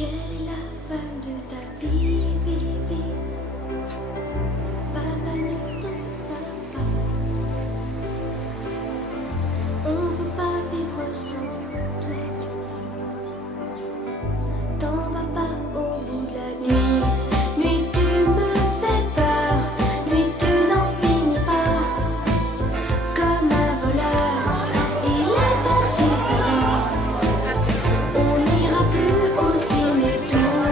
Quelle est la femme de ta vie, vie, vie? Papa ne t'en va pas. On peut pas vivre sans toi. T'en vas pas au bout de la nuit. Nuit, tu me fais peur. Nuit, tu n'en finis pas. Comme un voleur, il est parti s'adore. On n'ira plus au ciné tous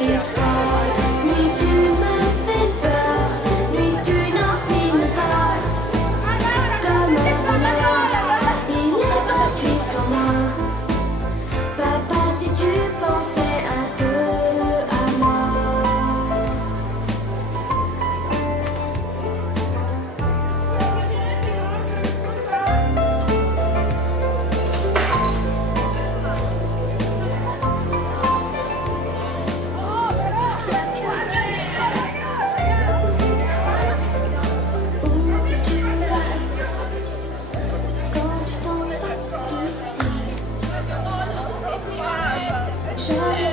les trois. Nuit, tu me fais peur. Nuit, tu n'en finis pas. Comme un voleur, il est parti sans moi. Papa, si tu pensais un peu à moi. Où tu vas quand tu t'en vas d'ici?